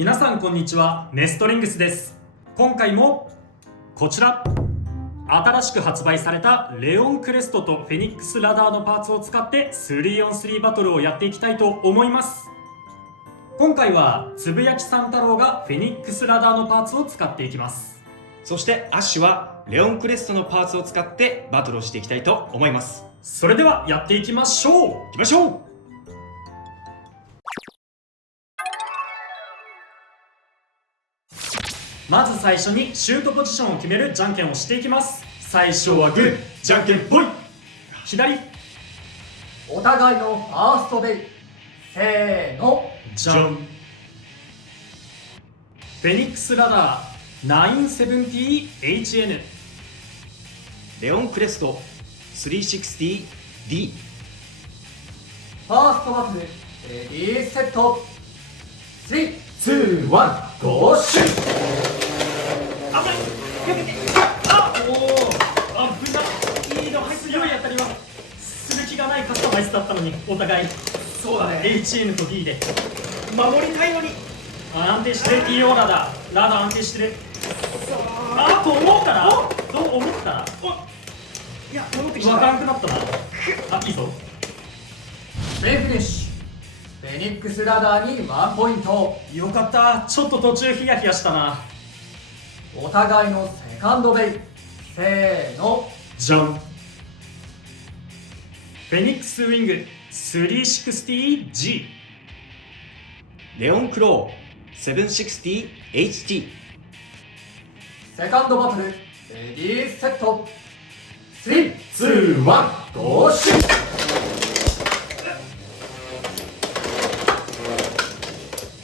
皆さんこんにちは、ネストリングスです。今回もこちら新しく発売されたレオンクレストとフェニックスラダーのパーツを使って 3on3 バトルをやっていきたいと思います。今回はつぶやきさん太郎がフェニックスラダーのパーツを使っていきます。そしてアッシュはレオンクレストのパーツを使ってバトルをしていきたいと思います。それではやっていきましょう。行きましょう。まず最初にシュートポジションを決めるじゃんけんをしていきます。最初はグー、じゃんけんぽい。左、お互いのファーストベイ、せーの、じゃん。フェニックスラダー 970HN、 レオンクレスト 360D。 ファーストバトル、レディーセット、3、2、1、ゴーシュー。危ない。いいの入って強い当たりはする気がないカスタマイズだったのに、お互いそうだね、 HN と D で守りたいのに。安定してる。いいよラダー安定してる。と思ったらいや戻ってきた。わからんくなったな。いいぞ。メインフィニッシュ。フェニックスラダーに1ポイント。よかった。ちょっと途中ヒヤヒヤしたな。お互いのセカンドベイ、せーの、じゃん。フェニックスウィング 360G、 レオンクロー 760HT。 セカンドバトル、レディーセット、3、2、1、ゴーシュー。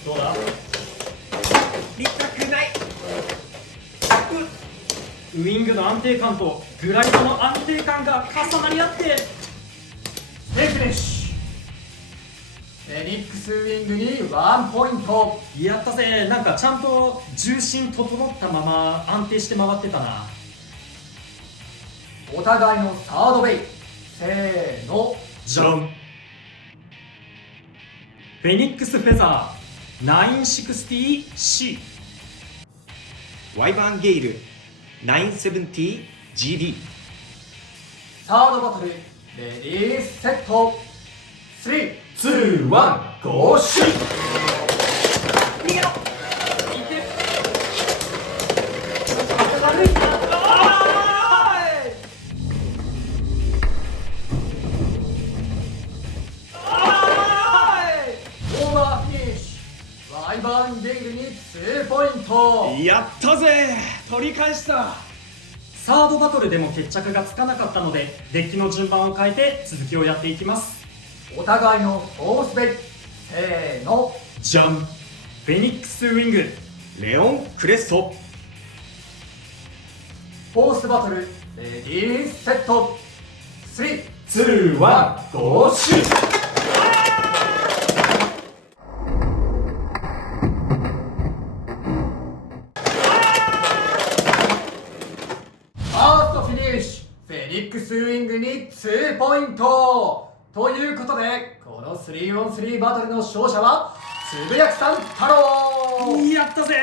どうだ。見たくない。ウィングの安定感とグライドの安定感が重なり合ってメインフィニッシュ。フェニックスウィングに1ポイント。やったぜ。なんかちゃんと重心整ったまま安定して回ってたな。お互いのサードベイ、せーの、じゃん。フェニックスフェザー 960C、 ワイバーンゲイル 970GB。 サードバトル、レディーセット、3、2、1、ゴーシュー。逃げろ。いけ。軽いな。オーバーフィニッシュ。ワイバーンゲイルに2ポイント。やったぜ、取り返した。サードバトルでも決着がつかなかったので、デッキの順番を変えて続きをやっていきます。お互いのフォースベイ、せーの、じゃん。フェニックスウィングレオンクレスト。フォースバトル、レディーセット、3、2、1、ゴーシュー。ファーストフィニッシュ。フェニックスウィングに2ポイント。ということで、この 3on3 バトルの勝者はつぶやきさん太郎。やったぜ。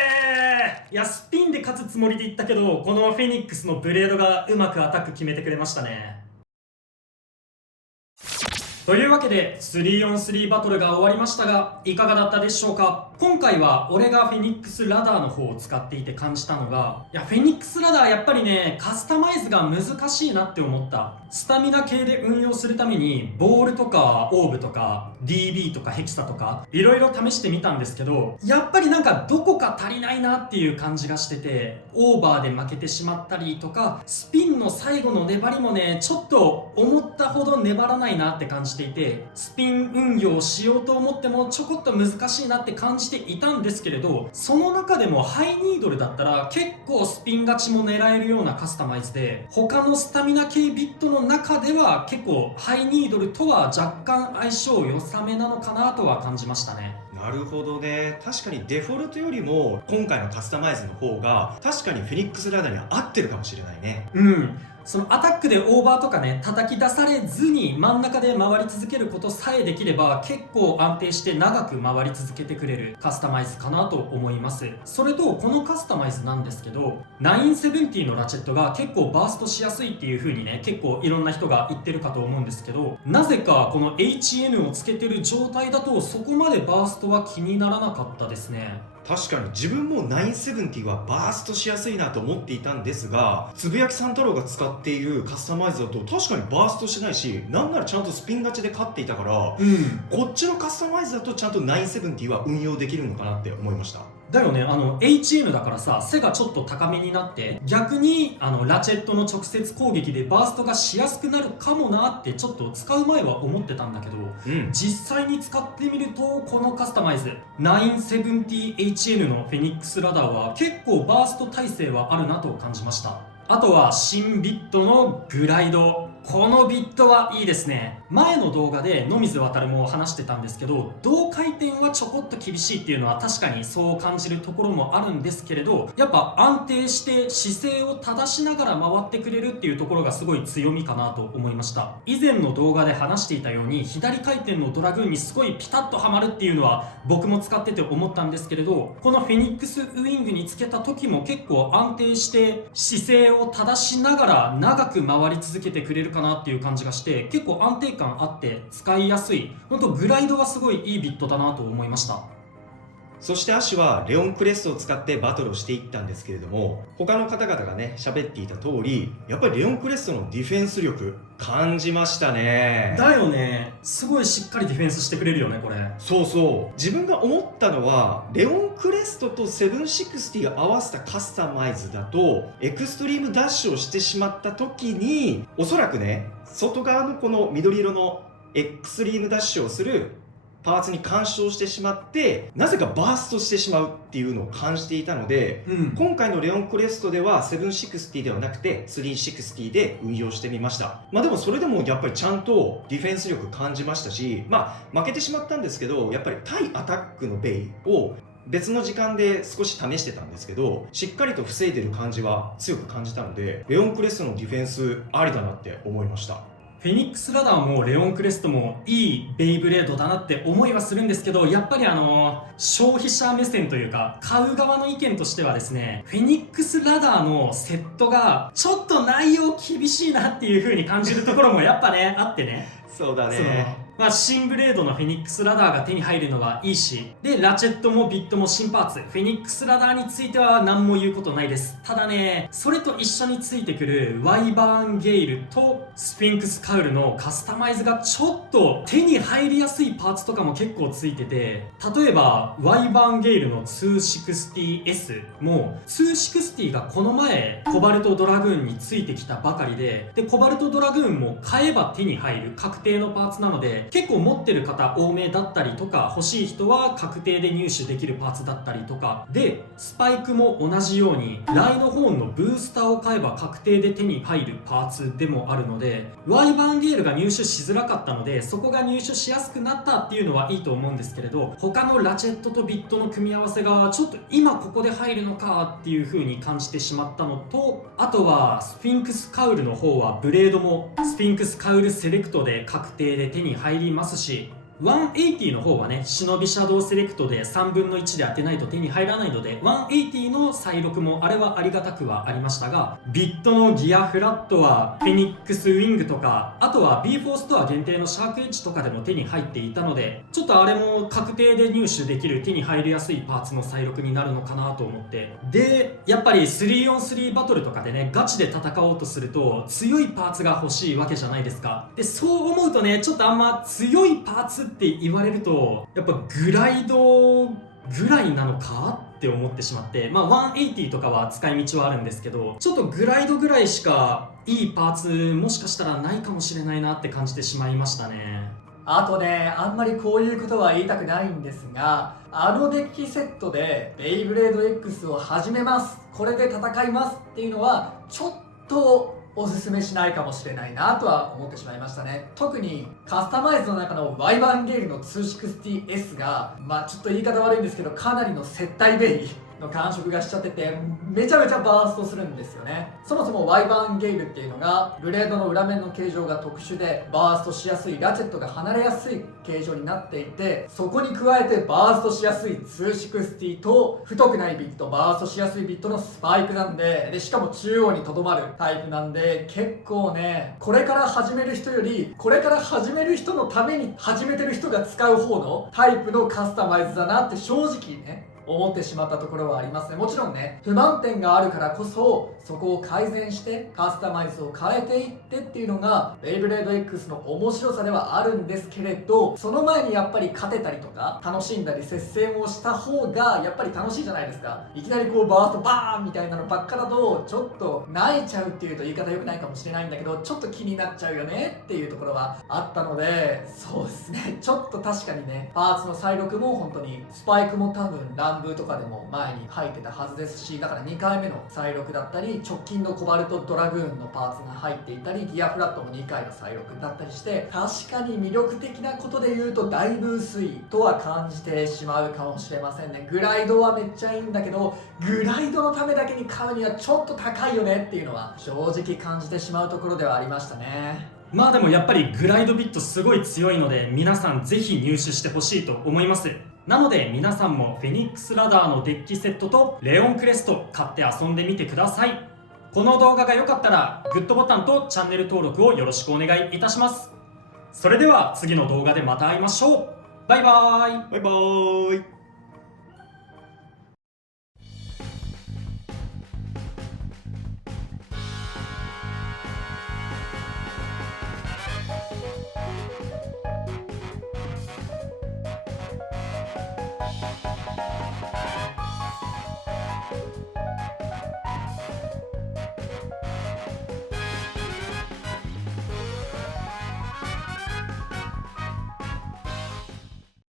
いや、スピンで勝つつもりでいったけど、このフェニックスのブレードがうまくアタック決めてくれましたね。というわけで 3on3 バトルが終わりましたが、いかがだったでしょうか。今回は俺がフェニックスラダーの方を使っていて感じたのが、いやフェニックスラダーやっぱりね、カスタマイズが難しいなって思った。スタミナ系で運用するためにボールとかオーブとか DB とかヘキサとかいろいろ試してみたんですけど、やっぱりなんかどこか足りないなっていう感じがしてて、オーバーで負けてしまったりとか、スピンの最後の粘りもね、ちょっと思ったほど粘らないなって感じていて、スピン運用をしようと思ってもちょこっと難しいなって感じていたんですけれど、その中でもハイニードルだったら結構スピン勝ちも狙えるようなカスタマイズで、他のスタミナ系ビットの中では結構ハイニードルとは若干相性良さめなのかなとは感じましたね。なるほどね。確かにデフォルトよりも今回のカスタマイズの方が確かにフェニックスラダーには合ってるかもしれないね。うん。そのアタックでオーバーとかね叩き出されずに真ん中で回り続けることさえできれば結構安定して長く回り続けてくれるカスタマイズかなと思います。それとこのカスタマイズなんですけど、970のラチェットが結構バーストしやすいっていう風にね結構いろんな人が言ってるかと思うんですけど、なぜかこの HN をつけてる状態だとそこまでバーストは気にならなかったですね。確かに自分も970はバーストしやすいなと思っていたんですが、つぶやきさん太郎が使っているカスタマイズだと確かにバーストしないし、なんならちゃんとスピン勝ちで勝っていたから、こっちのカスタマイズだとちゃんと970は運用できるのかなって思いました。だよね、HN だからさ、背がちょっと高めになって逆にラチェットの直接攻撃でバーストがしやすくなるかもなってちょっと使う前は思ってたんだけど、実際に使ってみるとこのカスタマイズ 970HN のフェニックスラダーは結構バースト耐性はあるなと感じました。あとは新ビットのグライド、このビットはいいですね。前の動画で野水航も話してたんですけど、同回転はちょこっと厳しいっていうのは確かにそう感じるところもあるんですけれど、やっぱ安定して姿勢を正しながら回ってくれるっていうところがすごい強みかなと思いました。以前の動画で話していたように左回転のドラグーンにすごいピタッとはまるっていうのは僕も使ってて思ったんですけれど、このフェニックスウィングにつけた時も結構安定して姿勢を正しながら長く回り続けてくれるかなっていう感じがして、結構安定感あって使いやすい、本当グライドがすごいいいビットだなと思いました。そしてアシュはレオンクレストを使ってバトルをしていったんですけれども、他の方々がね喋っていた通り、やっぱりレオンクレストのディフェンス力感じましたね。だよね、すごいしっかりディフェンスしてくれるよねこれ。そうそう、自分が思ったのはレオンクレストと760を合わせたカスタマイズだとエクストリームダッシュをしてしまった時に、おそらくね外側のこの緑色のエクストリームダッシュをするパーツに干渉してしまってなぜかバーストしてしまうっていうのを感じていたので、今回のレオンクレストでは760ではなくて360で運用してみました。でもそれでもやっぱりちゃんとディフェンス力感じましたし、負けてしまったんですけど、やっぱり対アタックのベイを別の時間で少し試してたんですけど、しっかりと防いでる感じは強く感じたので、レオンクレストのディフェンスありだなって思いました。フェニックスラダーもレオンクレストもいいベイブレードだなって思いはするんですけど、やっぱり消費者目線というか買う側の意見としてはですね、フェニックスラダーのセットがちょっと内容厳しいなっていう風に感じるところもやっぱねあってね。そうだね。新ブレードのフェニックスラダーが手に入るのはいいし、でラチェットもビットも新パーツ、フェニックスラダーについては何も言うことないです。ただね、それと一緒についてくるワイバーンゲイルとスフィンクスカウルのカスタマイズがちょっと手に入りやすいパーツとかも結構ついてて、例えばワイバーンゲイルの 260S も 260がこの前コバルトドラグーンについてきたばかりで、コバルトドラグーンも買えば手に入る確定のパーツなので、結構持ってる方多めだったりとか、欲しい人は確定で入手できるパーツだったりとかで、スパイクも同じようにライドホーンのブースターを買えば確定で手に入るパーツでもあるので、ワイバーンゲールが入手しづらかったのでそこが入手しやすくなったっていうのはいいと思うんですけれど、他のラチェットとビットの組み合わせがちょっと今ここで入るのかっていう風に感じてしまったのと、あとはスフィンクスカウルの方はブレードもスフィンクスカウルセレクトで確定で手に入りますし、180の方はね、忍びシャドウセレクトで3分の1で当てないと手に入らないので、180の再録もあれはありがたくはありましたが、ビットのギアフラットはフェニックスウィングとか、あとは B4 ストア限定のシャークエッジとかでも手に入っていたので、ちょっとあれも確定で入手できる手に入りやすいパーツの再録になるのかなと思って、でやっぱり 3on3 バトルとかでねガチで戦おうとすると強いパーツが欲しいわけじゃないですか。でそう思うとね、ちょっとあんま強いパーツって言われるとやっぱグライドぐらいなのかって思ってしまって、180とかは使い道はあるんですけど、ちょっとグライドぐらいしかいいパーツもしかしたらないかもしれないなって感じてしまいましたね。あとね、あんまりこういうことは言いたくないんですが、デッキセットでベイブレード X を始めます、これで戦いますっていうのはちょっとおすすめしないかもしれないなとは思ってしまいましたね。特にカスタマイズの中のワイバーンゲールの 260S がちょっと言い方悪いんですけどかなりの接待ベイの感触がしちゃってて、めちゃめちゃバーストするんですよね。そもそもワイバーンゲイルっていうのがブレードの裏面の形状が特殊でバーストしやすい、ラチェットが離れやすい形状になっていて、そこに加えてバーストしやすい260と太くないビット、バーストしやすいビットのスパイクなんで、しかも中央にとどまるタイプなんで、結構ね、これから始める人よりこれから始める人のために始めてる人が使う方のタイプのカスタマイズだなって正直ね思ってしまったところはありますね。もちろんね、不満点があるからこそそこを改善してカスタマイズを変えていってっていうのがベイブレード X の面白さではあるんですけれど、その前にやっぱり勝てたりとか楽しんだり接戦をした方がやっぱり楽しいじゃないですか。いきなりこうバーストバーンみたいなのばっかだとちょっと泣いちゃうっていうと言い方良くないかもしれないんだけど、ちょっと気になっちゃうよねっていうところはあったので、そうですね、ちょっと確かにね、パーツの再録も本当にスパイクも多分乱ブーとかでも前に入ってたはずですし、だから2回目の再録だったり直近のコバルトドラグーンのパーツが入っていたり、ギアフラットも2回の再録だったりして、確かに魅力的なことで言うとだいぶ薄いとは感じてしまうかもしれませんね。グライドはめっちゃいいんだけど、グライドのためだけに買うにはちょっと高いよねっていうのは正直感じてしまうところではありましたね。まあでもやっぱりグライドビットすごい強いので、皆さんぜひ入手してほしいと思います。なので皆さんもフェニックスラダーのデッキセットとレオンクレスト買って遊んでみてください。この動画が良かったらグッドボタンとチャンネル登録をよろしくお願いいたします。それでは次の動画でまた会いましょう。バイバーイ。バイバーイ。